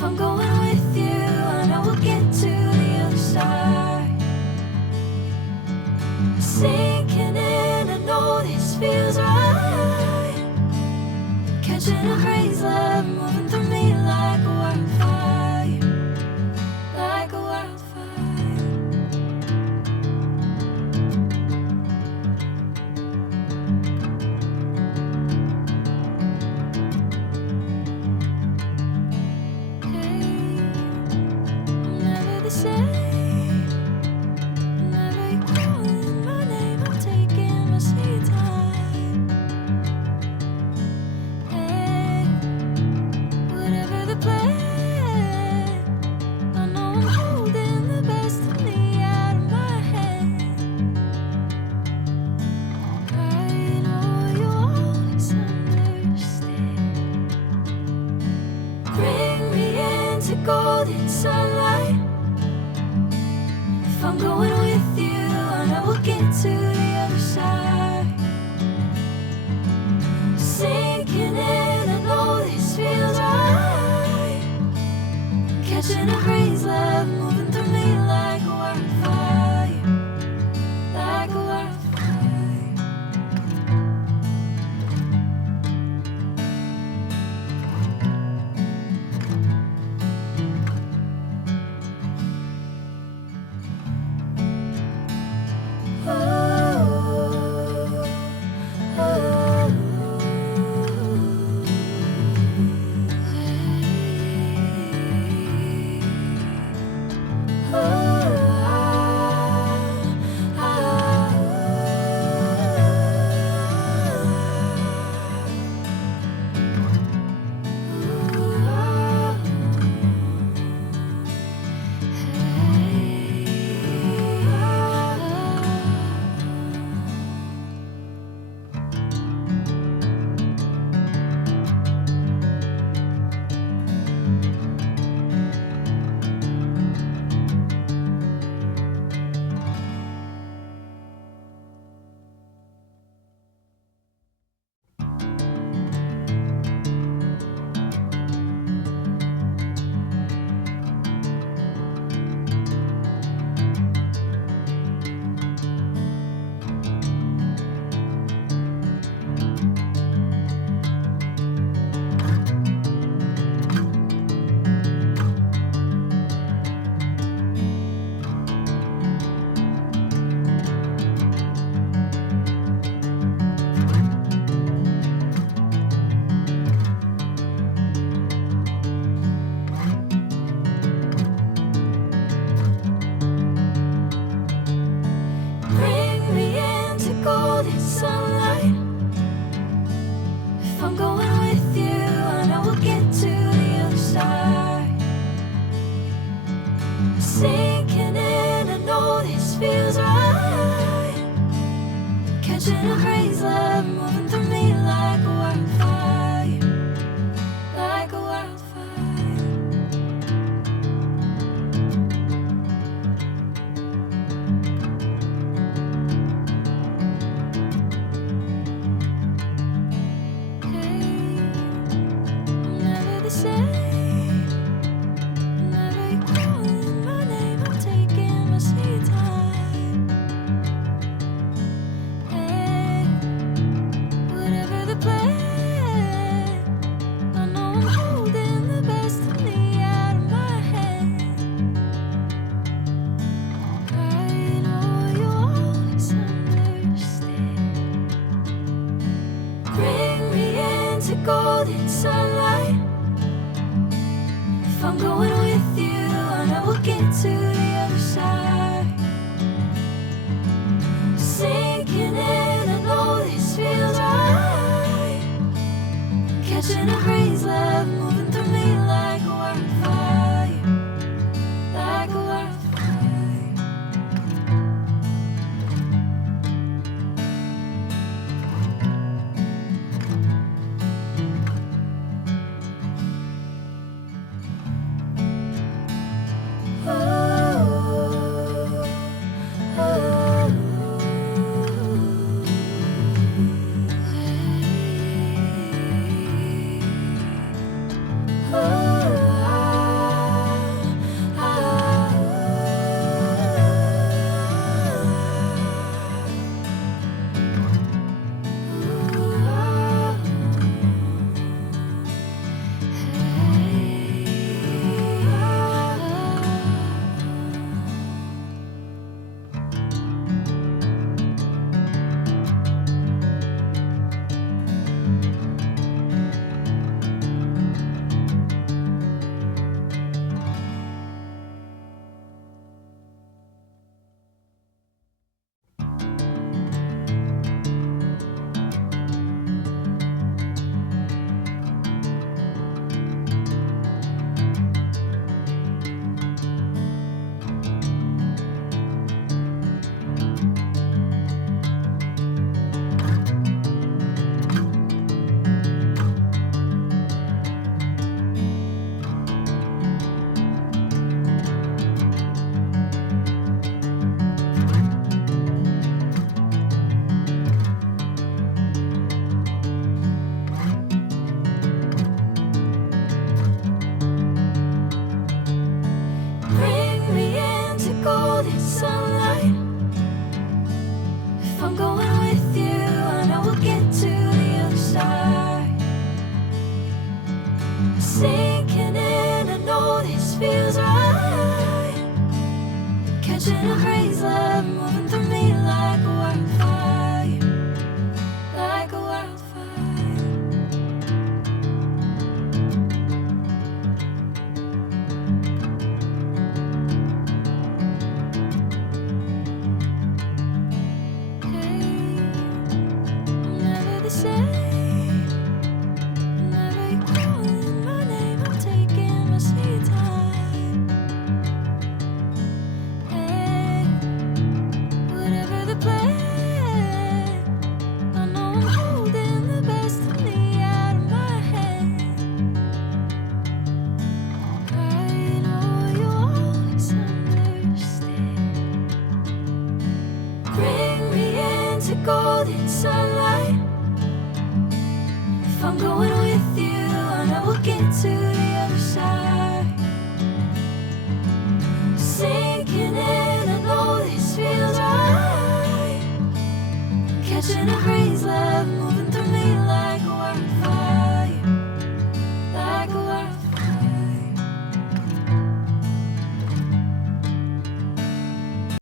If I'm going with you, I know we'll get to the other side. Sinking in, I know this feels right. Catching a crazy love, moving through me like a wildfire, like a wildfire. Golden sunlight. If I'm going with you, I know we'll get to the other side. Sinking in, I know this feels right. Catching a crazy love, moving through me like a wildfire, like a wildfire. Sinking in, I know this feels right. Catching a crazy love, moving through me like a wildfire, like a wildfire. Hey, I'm never the same. Golden sunlight. If I'm going with you, I know we'll get to the other side. Sinking in, I know this feels right. Catching a crazy love, moving through me like a wildfire, like a wildfire. golden sunlight. If I'm going with you, I know we'll get to the other side. Sinking in, I know this feels right. Catching a breeze, love moving through me like a wildfire, like a wildfire. Golden sunlight. If I'm going with you, I know we'll get to the other side. Sinking in, I know this feels right. Catching a breeze, love.